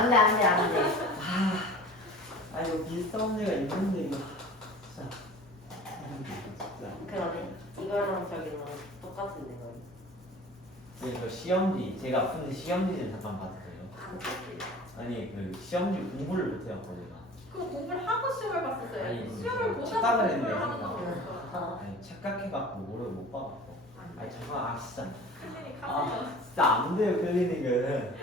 안돼 안돼 안돼. 아 이거 비슷한 문제가 있는데 이거 진짜 그러네. 이거랑 저기랑 똑같은데 거의. 네, 저 시험지 제가 푼 시험지 좀 잠깐 봐주세요 아니 그 시험지 공부를 못해갖고 제가 그거 공부를 하고 시험을 봤었어요. 아니, 시험을 보다가 착각을 공부를 했네, 하는. 거. 아니 착각해갖고 뭐를 못 봐갖고 아니 잠깐 아 진짜 클리닉 아 하세요. 진짜 안 돼요 클리닉은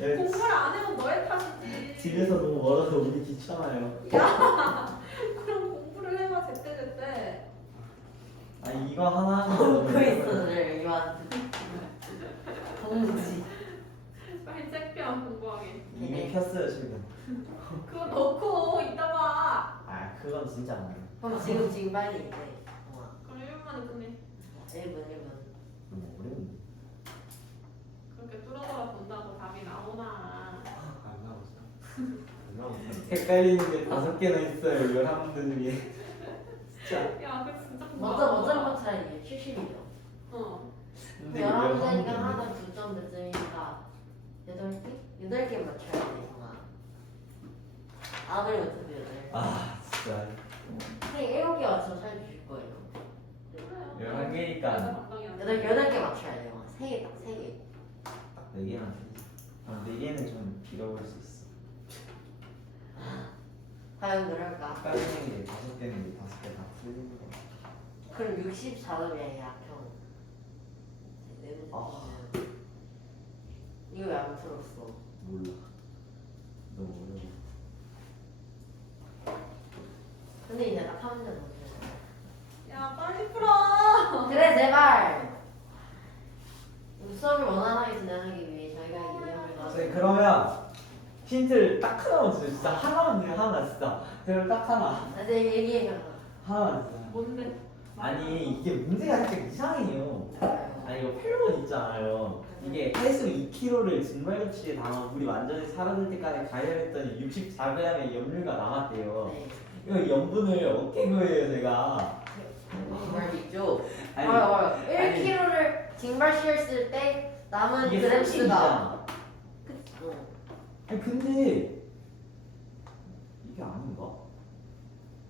예, 공부를 안 해면 너의 탓이지. 집에서 너무 멀어서 오기 귀찮아요 야, 그럼 공부를 해봐 제때 제때. 아니 이거 하나 하는 거 너무 퀴즈를 이완. 동지. 빨리 책피안 공부하게. 이미 켰어요 지금 그거 넣고 이따 봐. 아 그건 진짜 안 돼요 그럼 지금 지금 빨리 이제. 어, 그럼 1분 만에 끝내. 1분 1분. 너무 어려운데 그렇게 뚫어져라 본다고 답이 나오나. 안 나오죠 헷갈리는 게 다섯 개나 있어요 열한 분들이 진짜 야, 그 진짜 먼저 먼저 먼저 차이네 70이요. 어. 근데 이거 11개니까 열한 분들이 하나 9점 몇 점이니까 8개? 8개 맞춰야 돼 형아. 아무리 못해도 8개. 아 진짜 선생님 7개 맞추면 잘 주실 거예요. 개니까 감당이 안 돼. 8개, 8개 맞춰야 돼요. 3개 딱 3개. 딱네 개만 되지 아, 네 개는 좀 길어볼 수 있어 과연 그럴까? 아까 선생님이 다섯 개는 다섯 개다 틀린 거 그럼 64점이야 약형. 네 아. 이거 왜 안 풀었어? 몰라 너무 어려워 근데 이제 딱한 문제 더 풀어. 야, 빨리 풀어. 그래 제발. 우리 수업을 원활하게 진행하기 위해 저희가 이 내용을 선생님 그러면 힌트를 딱 하나만 주세요. 진짜 하나만 주세요. 하나 진짜 그럼 딱 하나. 이제 얘기해 하나만 주세요. 뭔데? 아니 이게 문제가 살짝 이상해요. 아니 이거 8번 있잖아요. 이게 해수 2kg를 증발급식에 담아 물이 완전히 사라질 때까지 가열했더니 64g의 염류가 남았대요. 네. 이거 염분을 어떻게 구해요 제가? 정 말 있죠. 아니 어려 어려. 아니. 1kg를 징발시했을 때 남은 이게 그램 수가. 30이잖아 응. 아니 근데 이게 아닌가?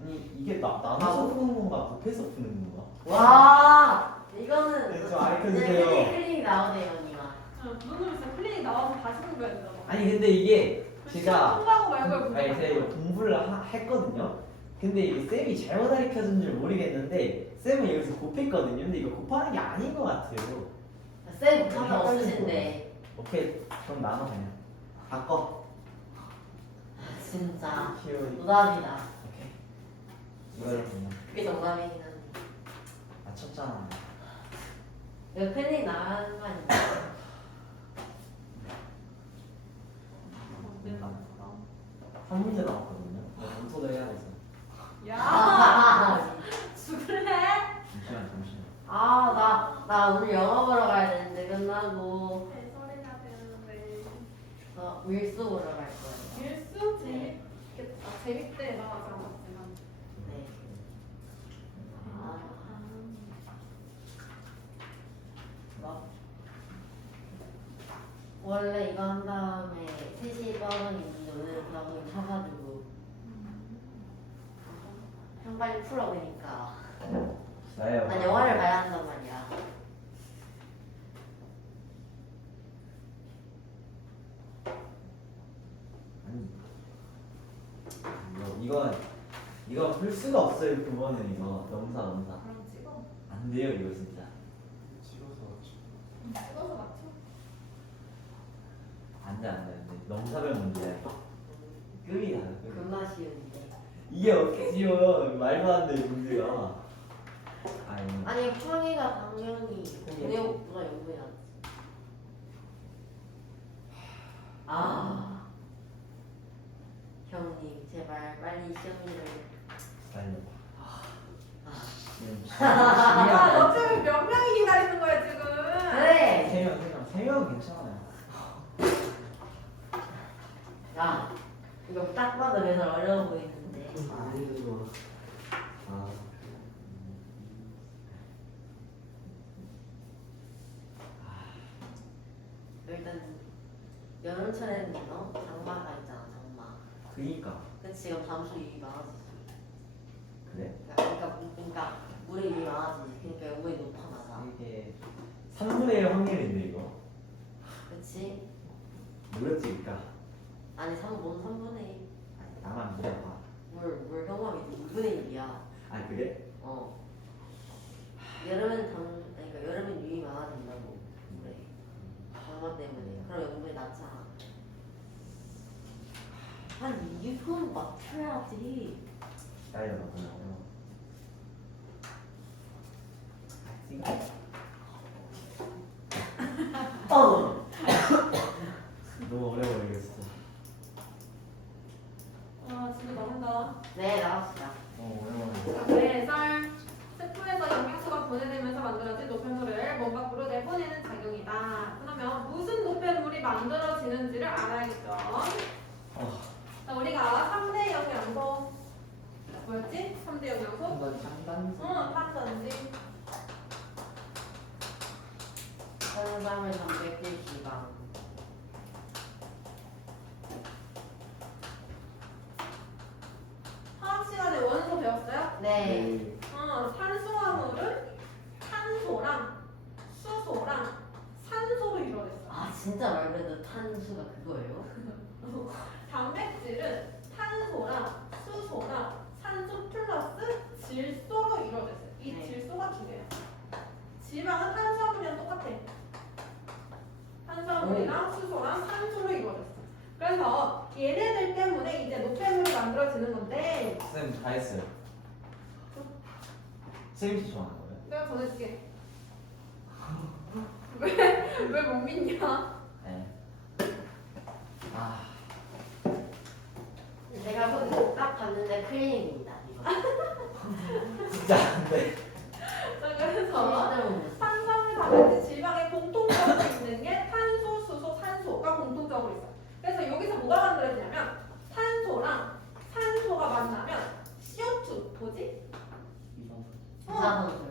아니 이게 나, 나눠서 아, 푸는 건가 곱해서 푸는 건가? 와 이거는 네, 좀 알려주세요. 클릭 클릭 나오네요 니마. 응, 눈으로 진짜 클리닉 나와서 다시 공부해야 된다. 아니 근데 이게 시험 제가 통과하고 말고 아니 제가 이거 공부를 하, 했거든요 근데 이게 쌤이 잘못 가르쳐준 줄 모르겠는데 쌤은 여기서 곱했거든요. 근데 이거 곱하는 게 아닌 것 같아요. 쌤 못하는 없으신데. 오케이. 그럼 나눠 그냥. 바꿔. 진짜. 키워리 노답이다. 오케이. 이거를 그냥. 그게 정답이긴 한데. 맞췄잖아. 이거 클릭 나가는 거 아니야? 내가. 한 문제 나왔거든요 검토도 해야 돼서 야, 아, 죽을래? 잠시만 잠시만 아, 나, 나 오늘 영어 보러 가야 되는데 끝나고 배설해야 되는데. 어, 밀수 보러 갈 거예요. 일수 재밌겠다. 재밌대 나가지 않았지만. 네. 아, 뭐? 원래 이거 한 다음에 3시 뻔은 있는데 오늘 너무 차가지고 형 빨리 풀어 그니까 나요 난 영화를 봐야 한단 말이야 아니 이거 이건 이거 풀 수가 없어요 그거는 이거. 넘사 넘사. 그럼 찍어. 안 돼요 이거 진짜. 찍어서 맞춰. 안돼 안돼 안돼. 넘사별 문제야 급이 다르 급 겁나 쉬운데. 이게 어떻게 지워 말도 안 돼 문제가. 아니. 아니 황희가 당연히 공대보다 연구해야 지. 아 날려봐. 야, 너 지금 몇 명이 기다리는 거야 지금? 그래. 세명 세명 세명 괜찮아요. 야, 이거 딱 봐도 맨날 어려워 보이는데. 아니요. 아. 일단 여름철에는 어? 장마가 있잖아, 장마. 그니까 그치, 그럼 단수 이익이 많아지지. 그래? 그러니까, 그러니까 물의 이익이 많아지지. 서울 쌤이 추천하는 거예요? 내가 전해줄게. 사분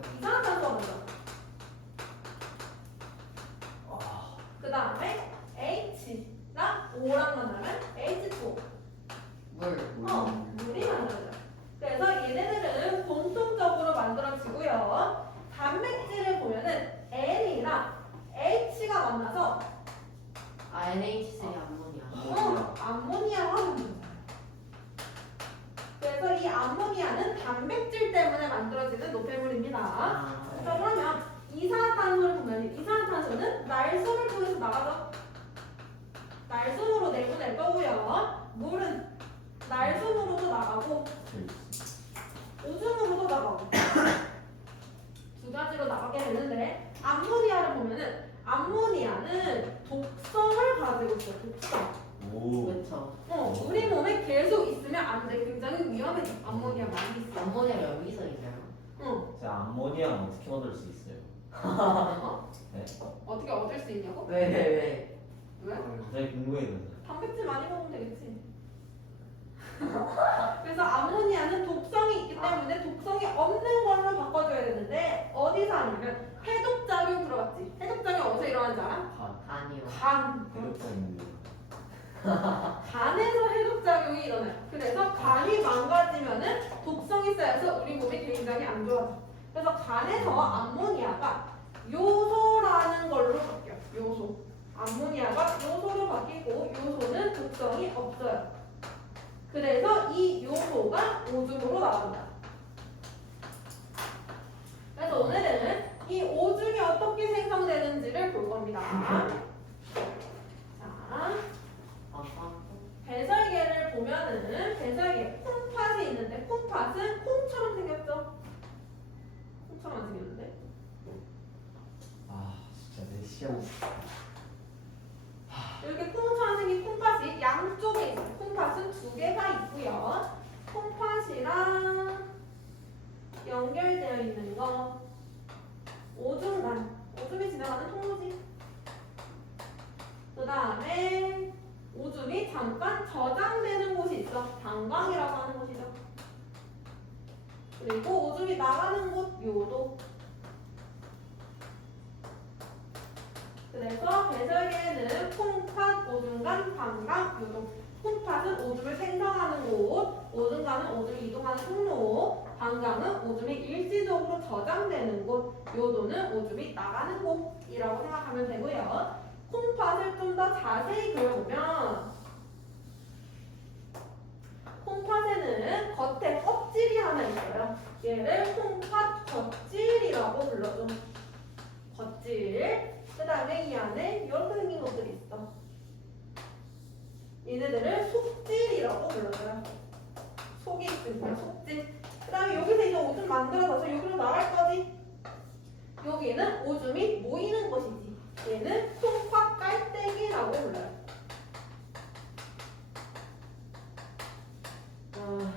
이거 진짜 좋다. 오. 그렇죠. 어, 우리 몸에 계속 있으면 안 돼. 굉장히 위험해. 암모니아 많이 있어. 암모니아가 여기서 있어요. 응. 자, 암모니아 어떻게 얻을 수 있어요? 어? 네? 어떻게 얻을 수 있냐고? 왜, 왜, 왜? 왜? 갑자기 궁금해졌어. 단백질 많이 먹으면 되겠지. 그래서 암모니아는 독성이 있기 때문에 독성이 없는 걸로 바꿔줘야 되는데 어디서 하냐면 해독작용 들어갔지 해독작용 어디서 일어나는지 알아? 아니요. 간. 간에서 해독작용이 일어나요. 그래서 간이 망가지면은 독성이 쌓여서 우리 몸이 굉장히 안 좋아져. 그래서 간에서 암모니아가 요소라는 걸로 바뀌어요. 요소. 암모니아가 요소로 바뀌고 요소는 독성이 없어요. 그래서 이 요소가 오줌으로 나온다. 그래서 오늘은 이 오줌이 어떻게 생성되는지를 볼 겁니다. 래서 배설계에는 콩팥, 오줌간, 방광, 요동. 콩팥은 오줌을 생성하는 곳, 오줌간은 오줌이 이동하는 통로, 방광은 오줌이 일시적으로 저장되는 곳, 요도는 오줌이 나가는 곳이라고 생각하면 되고요. 콩팥을 좀 더 자세히 그려보면 콩팥에는 겉에 껍질이 하나 있어요. 얘를 콩팥 겉질이라고 불러줘. 겉질. 그 다음에 이 안에 이렇게 생긴 것들이 있어. 얘네들을 속질이라고 불러줘요. 속이 있으니까 속질. 그 다음에 여기서 이제 오줌 만들어져서 여기로 나갈 거지. 여기는 오줌이 모이는 곳이지. 얘는 콩팥 깔때기라고 불러요. 아,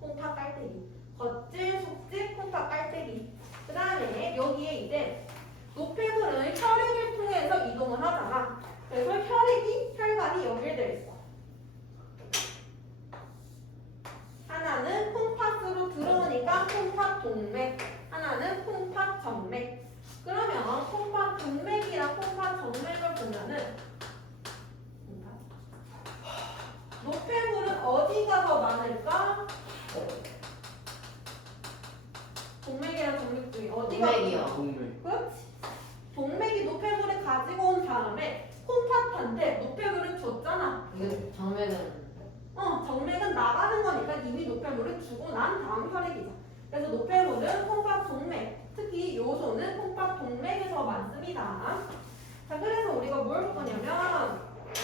콩팥 깔때기. 겉질, 속질, 콩팥 깔때기. 그 다음에 여기에 이제 노폐물은 혈액을 통해서 이동을 하잖아. 그래서 혈액이, 혈관이 연결되어 있어. 하나는 콩팥으로 들어오니까 콩팥 동맥, 하나는 콩팥 정맥. 그러면 콩팥 동맥이랑 콩팥 정맥을 보면은 노폐물은 어디가 더 많을까? 동맥이랑 정맥 중에 어디가 동맥이요. 동물. 그렇지. 동맥이 노폐물을 가지고 온 다음에 콩팥한테 노폐물을 줬잖아. 이거 정맥은 어, 정맥은 나가는 거니까 이미 노폐물을 주고 난 다음 혈액이죠. 그래서 노폐물은 콩팥 동맥, 특히 요소는 콩팥 동맥에서 많습니다. 자, 그래서 우리가 뭘볼 거냐면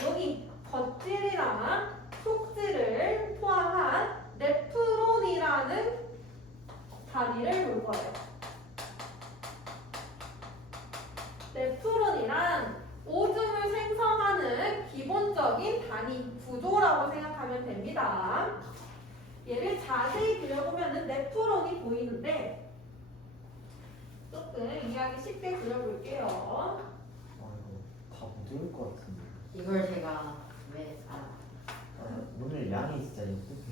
여기 겉질이랑 속질을 포함한 네프론이라는 다리를 볼 거예요. 네프론이란 오줌을 생성하는 기본적인 단위 구조라고 생각하면 됩니다. 얘를 자세히 그려보면 네프론이 보이는데 조금 이해하기 쉽게 그려볼게요. 아 이거 다못 읽을 것 같은데. 이걸 제가 왜 아, 아, 오늘 양이 진짜 예쁘게.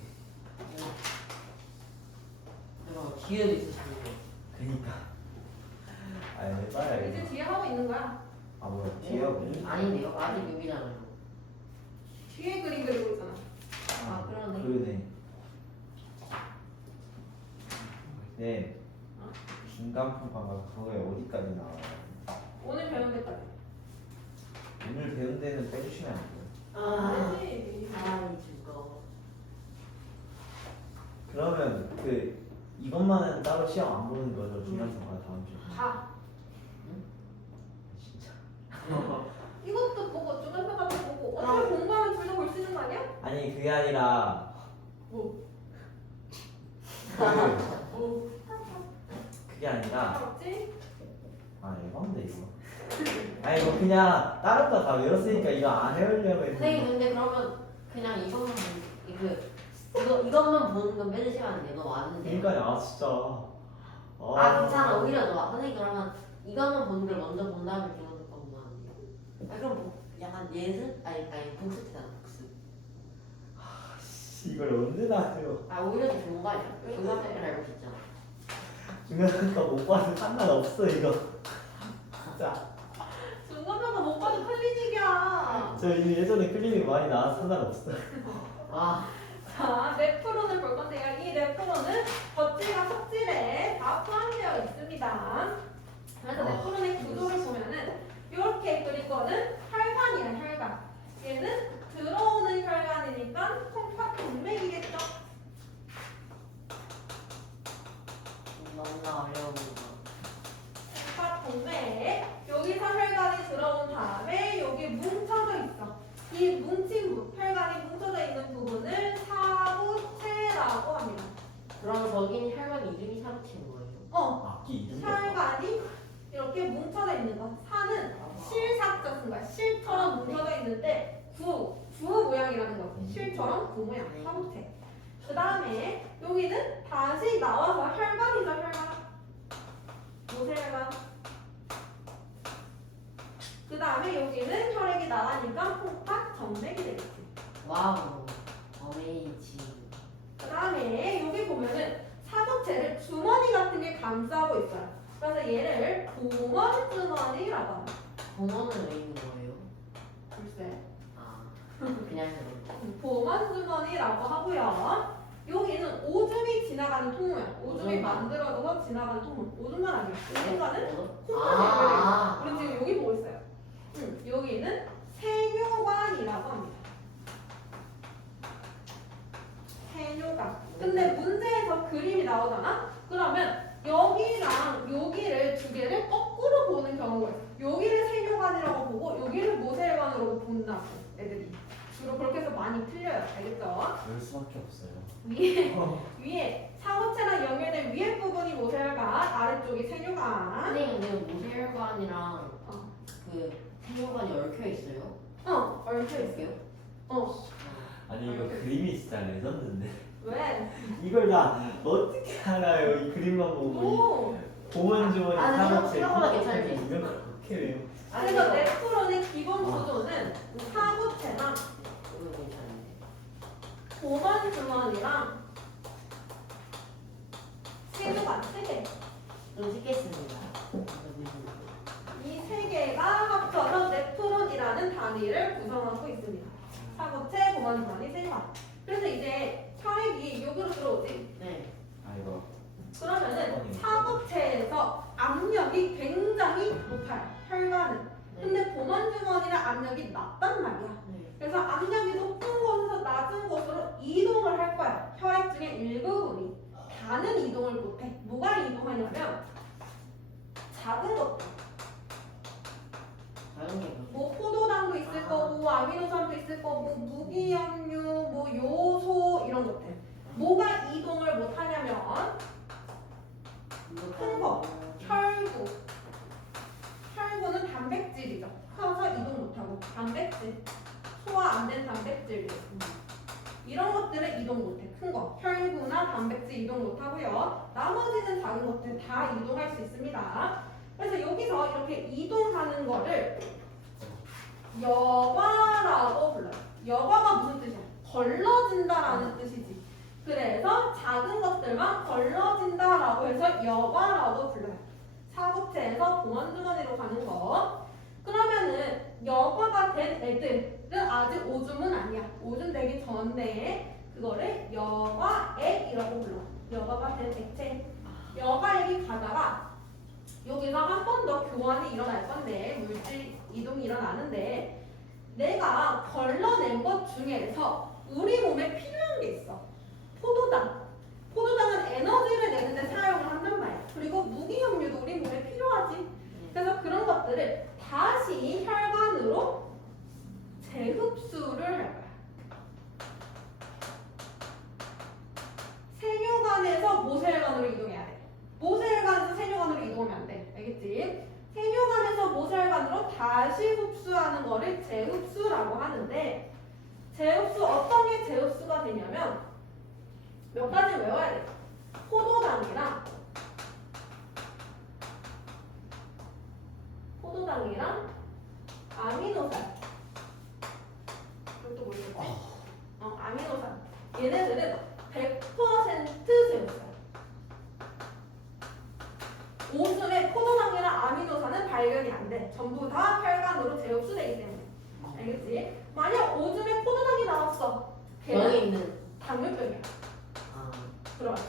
이거 뒤에도 있으시고 그니까. 아왜 빨리 이제 알겠어. 뒤에 하고 있는 거야. 아 뭐야 뒤에가 아닌데요? 아직 여기잖아요. 뒤에 그림 그리고 있잖아. 아 그러네. 그러네. 네. 어? 중간 평가가 그거에 어디까지 나와요? 오늘 배운 데까지. 오늘 배운 데는 빼주시면 안 돼요. 아, 알지? 사람이 죽어. 그러면 그 이것만은 따로 시험 안 보는 거죠 중간 평가 다음 주. 다. 진짜. 이것도 보고 중간평가도 보고 어차피 공부하면 둘 다 볼 수 있는 거 아니야? 아니 그게 아니라 뭐? 그, 뭐? 그게 아니라? 아 에반데 이거. 아니 이거 그냥 다른 거 다 외웠으니까 이거 안 외우려고 선생님 했는데. 근데 그러면 그냥 이것만 보- 그 이거 이것만 보는 건 빼주시면 안 돼요. 너무 많은데. 그러니까 아 진짜. 아 괜찮아 오히려 좋아. 선생님 그러면 이것만 보는 걸 먼저 본 다음에 그거는 거 보면 안 돼요. 아 그럼 뭐 약간 예습 아니 아니 복습되잖아 복습. 씨, 이걸 언제 나세요? 아 오히려 더 좋은 거 아니야? 평가를 알고 있잖아. 중간 평가 못 봐도 상관 없어 이거. 진짜. 중간평가 못 봐도 클리닉이야. 저 이미 예전에 클리닉 많이 나와서 상관 없어. 아 자, 네프론을 볼 건데요. 이 네프론은 겉질과 속질에 다 포함되어 있습니다. 그래서 아. 네프론의 구조를 보면은 이렇게 그릴 거는 혈관이야, 혈관. 얘는 들어오는 혈관이니까 콩팥 동맥이겠죠. 너무나 어려운 거. 콩팥 동맥. 여기서 혈관이 들어온 다음에 여기 뭉쳐져 있어. 이 뭉친 부, 혈관이 뭉쳐져 있는 부분을 사부체라고 합니다. 그럼 거긴 혈관 이름이 사무치는 거예요. 어, 악기 이름. 혈관이 이렇게 뭉쳐져 있는 거. 사는 실사자 쓴 거야. 실처럼 뭉쳐져 있는데 구, 구 모양이라는 거지. 실처럼 구 모양. 사부체. 그 다음에 여기는 다시 나와서 혈관이죠, 혈관. 모세혈관. 그 다음에 여기는 혈액이 나가니까 콩팥 정맥이 되겠지. 와우 어메이징. 그 다음에 여기 보면은 사부체를 주머니 같은 게 감싸고 있어요. 그래서 얘를 보원 주머니라고 합니다. 번호는 왜 있는 거예요? 글쎄. 아 그냥 그런 보원 주머니라고 하고요. 여기는 오줌이 지나가는 통로야. 오줌이 오줌. 만들어져서 지나가는 통로. 오줌만 번호? 콩팥이 아, 우리 지금 여기 보고 있어요. 응, 여기는 세뇨관이라고 합니다. 세뇨관. 근데 문제에서 그림이 나오잖아? 그러면 여기랑 여기를 두 개를 거꾸로 보는 경우가 있어. 여기를 세뇨관이라고 보고 여기를 모세관으로 본다고 애들이. 주로 그렇게 해서 많이 틀려요. 알겠죠? 그럴 수밖에 없어요. 위에 위에 사고체랑 연결된 위에 부분이 모세관, 아래쪽이 세뇨관. 선생님 근데 모세혈관이랑 어. 그 세혈관이 얽혀 있어요? 어, 얽혀 있어요. 이렇게요? 어. 아니 이거 그림이 진짜 레전드인데 왜? 이걸 다 어떻게 알아요? 이 그림만 보고 오. 이 보원 주머니 아, 근데 사각체 생각보다 괜찮을 수 있어. 이걸 그렇게 외워? 그래서 네프론의 기본 어. 구조는 사구체랑 괜찮은데 보관 주머니랑 세조가 세 개. 좀 찍겠습니다 이 세 개가 합쳐서 단위를 구성하고 있습니다. 사구체, 보관 주머니, 세조가. 그래서 이제 혈액이 여기로 들어오지. 네 아 이거 그러면은 사 거고 무기염류, 뭐 요소 이런 것들. 뭐가 이동을 못 하냐면 큰 거. 혈구. 혈구는 단백질이죠. 커서 이동 못 하고 단백질. 소화 안 된 단백질들. 이런 것들은 이동 못해. 큰 거. 혈구나 단백질 이동 못 하고요. 나머지는 작은 것들 다 이동할 수 있습니다. 그래서 여기서 이렇게 이동하는 거를 여과라고 불러요. 여과가 무슨 뜻이야? 걸러진다라는 뜻이지. 그래서 작은 것들만 걸러진다라고 해서 여과라고 불러요. 사구체에서 보완주머니로 가는 거. 그러면은 여과가 된 애들은 아직 오줌은 아니야. 오줌 되기 전에 그거를 여과액이라고 불러. 여과가 된 액체. 여과액이 가다가 여기서 한 번 더 교환이 일어날 건데 물질 이동이 일어나는데 내가 걸러낸 것 중에서 우리 몸에 필요한 게 있어. 포도당. 포도당은 에너지를 내는데 사용을 한단 말이야. 그리고 무기염류도 우리 몸에 필요하지. 그래서 그런 것들을 다시 혈관으로 재흡수를 할 거야. 세뇨관에서 모세혈관으로 이동해야 돼. 모세혈관에서 세뇨관으로 이동하면 안 돼. 알겠지? 세뇨관에서 모세혈관으로 다시 흡수하는 거를 재흡수라고 하는데 재흡수 어떤 게 재흡수가 되냐면 몇 가지 외워야 돼. 포도당이랑 포도당이랑 아미노산. 이것도 모르겠지? 어, 아미노산. 얘네들은 100% 재흡수야. 오줌에 포도당이랑 아미노산은 돼. 전부 다 혈관으로 재흡수되기 때문에. 알겠지? 만약 오줌에 포도당이 나왔어. 걔는 병에 있는 당뇨병이야. 아 들어봤지?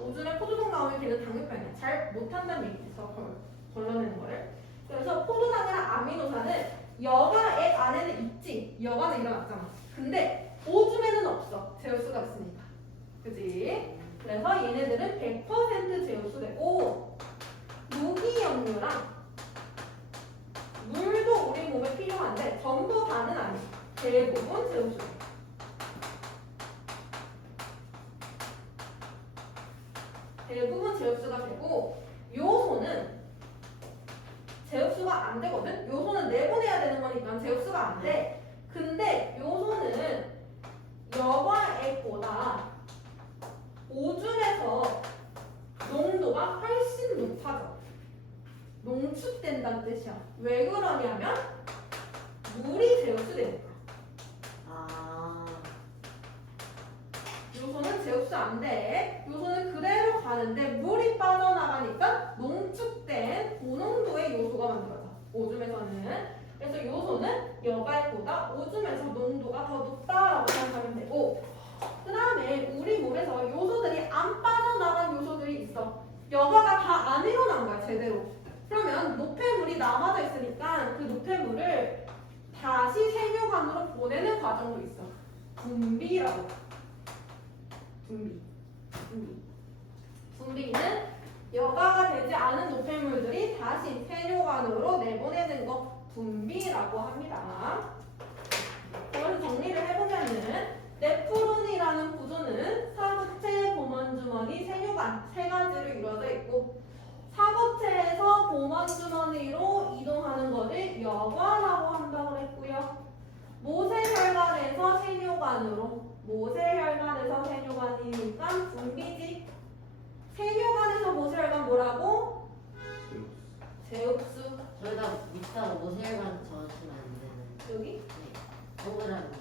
오줌에 포도당 나오면 걔는 당뇨병이야. 잘 못한다는 얘기죠. 걸, 걸러내는 거를. 그래서 포도당이랑 아미노산은 여과액 안에는 있지. 여과는 일어났잖아. 근데 오줌에는 없어. 제우스가 있으니까. 그지? 그래서 얘네들은 100% 제우스되고 무기염류랑 물도 우리 몸에 필요한데 전부 다는 대부분 제우스돼. 대부분 제흡수가 되고 요소는 제흡수가 안 되거든. 요소는 내보내야 되는 거니까 제흡수가 안 돼. 근데 요소는 여과 액보다 오줌에서 농도가 훨씬 높아져. 농축된다는 뜻이야. 왜 그러냐면 물이 제흡수되니 안 돼. 요소는 그대로 가는데 물이 빠져나가니까 농축된 고농도의 요소가 만들어져. 오줌에서는. 그래서 요소는 여갈보다 오줌에서 농도가 더 높다라고 생각하면 되고 그 다음에 우리 몸에서 요소들이 안 빠져나간 요소들이 있어. 여과가 다 안 일어난 거야 제대로. 그러면 노폐물이 남아져 있으니까 그 노폐물을 다시 세뇨관으로 보내는 과정도 있어. 분비라고. 분비 분비 분비는 여가가 되지 않은 노폐물들이 다시 세뇨관으로 내보내는 거 분비라고 합니다. 그래서 정리를 해보면은 네프론이라는 구조는 사구체, 보먼주머니, 세뇨관 세 가지로 이루어져 있고 사구체에서 보먼주머니로 이동하는 것을 여관이라고 한다고 했고요. 모세혈관에서 세뇨관으로 모세혈관에서 세뇨관이니까 분비지 세뇨관에서 모세혈관 뭐라고? 제옥수 저희가 밑에다가 모세혈관 적어주면 안 되는 여기 네. 동그라미 네.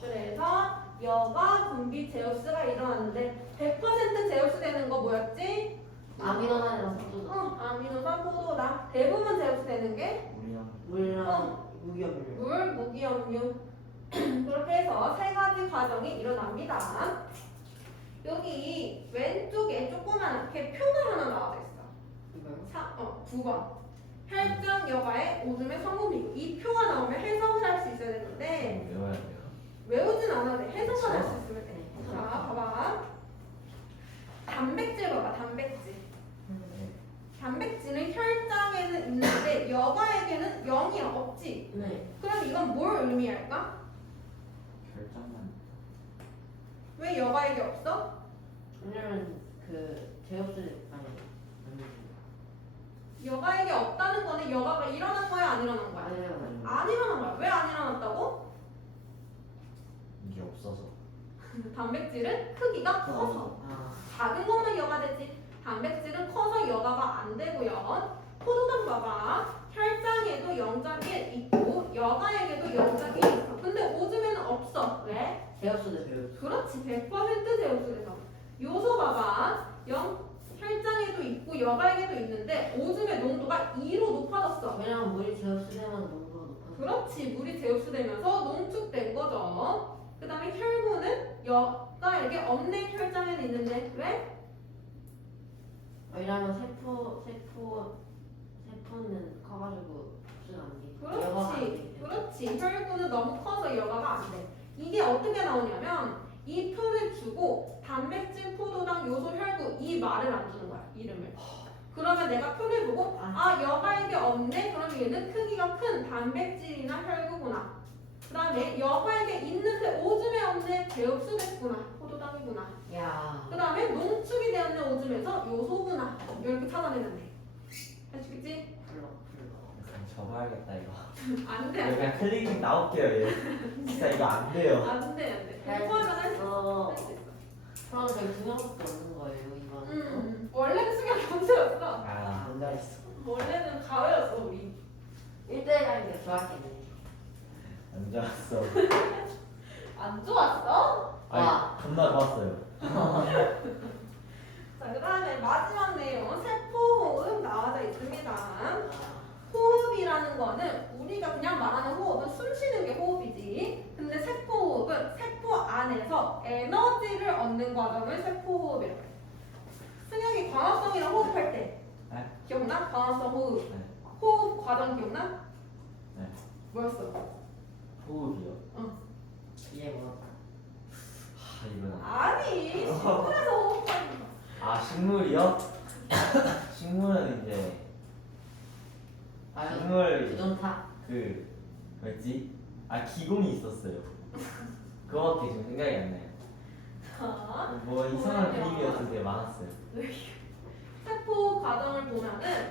그래서 여가 분비 제우스가 일어났는데 100% 제우스 되는 거 뭐였지? 아미노산이랑 어, 아미노산, 포도당 대부분 제우스 되는 게 물이랑 무기염료. 물, 무기 염류 그렇게 해서 세 가지 과정이 일어납니다. 여기 왼쪽에 조그맣게 표가 하나 나와져 있어. 이거요? 사, 어, 9번. 혈전 여가의 오줌의 성분비. 이 표가 나오면 해석을 할 수 있어야 되는데 외워야 돼요. 외우진 않아도 돼. 해석을 할 수. 있으면 돼. 네. 자, 봐봐. 단백질 봐봐, 단백질. 네. 단백질은 혈장에는 있는데 여가에게는 0이 없지. 네. 그럼 이건 뭘 의미할까? 결정만. 왜 여가에게 없어? 왜냐면 그 제업스 아니 아니 여가에게 없다는 거는 여가가 일어난 거야, 안 일어난 거야? 아니요. 안 일어난 거야. 왜 안 일어났다고? 이게 없어서. 단백질은 크기가 커서. 아 작은 것만 여가되지. 단백질은 커서 여가가 안 되고요. 포도당 봐봐. 혈장에도 0.1 있고 여가에게도 0.1 있어. 근데 오줌에는 없어. 왜? 제업스도 제업스. 그렇지. 100% 제우스에서. 요소 봐봐. 0 혈장에도 있고 여가에게도 있는데 오줌의 농도가 2로 높아졌어. 왜냐면 물이 되면 농도가 높아. 그렇지. 물이 제우스되면서 농축된 거죠. 그 다음에 혈구는 여가에게 없는 혈장에는 있는데 왜? 왜냐면 세포 세포 세포는 커가지고 흡수가 안 돼. 여과가 안 그렇지. 그렇지. 혈구는 너무 커서 여가가 안 돼. 이게 어떻게 나오냐면 이 표를 주고 단백질, 포도당, 요소, 혈구 이 말을 안 주는 거야. 이름을. 그러면 내가 표를 보고 아 여가에게 없네. 그럼 얘는 크기가 큰 단백질이나 혈구구나. 그 다음에 여가에게 있는데 오줌에 없네. 제흡수됐구나. 포도당이구나. 야. 그 다음에 농축이 되었는 오줌에서 요소구나. 이렇게 찾아내면 돼. 아시겠지? 불러 불러. 그냥 접어야겠다 이거. 안 이거 돼. 그냥 클릭 나올게요 얘. 진짜 이거 안 돼요. 안 돼, 안 돼. 할 공부하면 할수 있어. 어. 할수 있어. 그럼 저희 두 명밖에 없는 거예요 이번. 음, 원래는 수경 경제였어. 아 앉아 있어. 원래는 가요였어 우리. 1대1 하니까 좋았겠네. 안 좋았어. 안 좋았어? 아니 와. 겁나 좋았어요. 자, 그 다음에 마지막 내용 세포호흡 나와져 있습니다. 아, 호흡이라는 거는 우리가 그냥 말하는 호흡은 숨 쉬는 게 호흡이지. 근데 세포호흡은 세포 안에서 에너지를 얻는 과정을 세포호흡이라고 해. 승혁이 광합성이랑 호흡할 때 네? 기억나? 광합성 호흡. 네. 호흡 과정 기억나? 네. 뭐였어? 호흡이요. 이해 뭐. 아 이건 호흡하는 거. 아 식물이요? 식물은 이제 아유. 식물 기존타. 그 뭐였지? 아 기공이 있었어요. 그거밖에 지금 생각이 안 나요. 자, 뭐 이상한 때 많았어요. 세포 과정을 보면은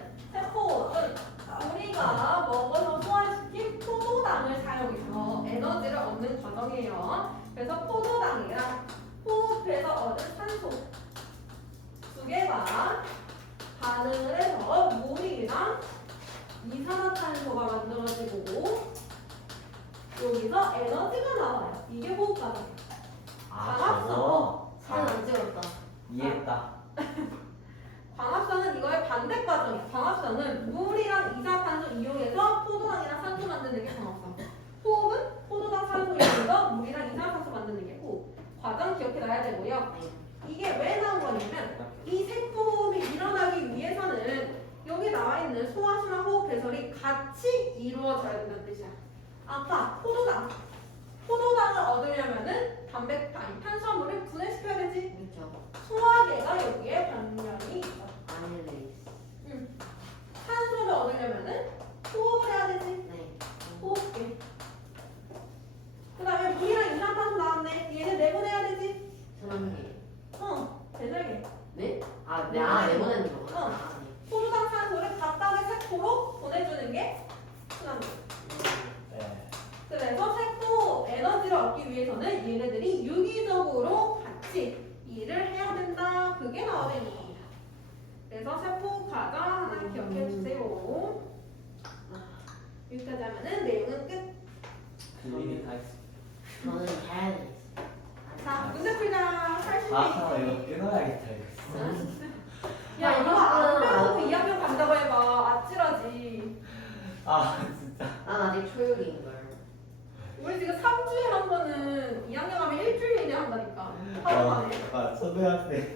아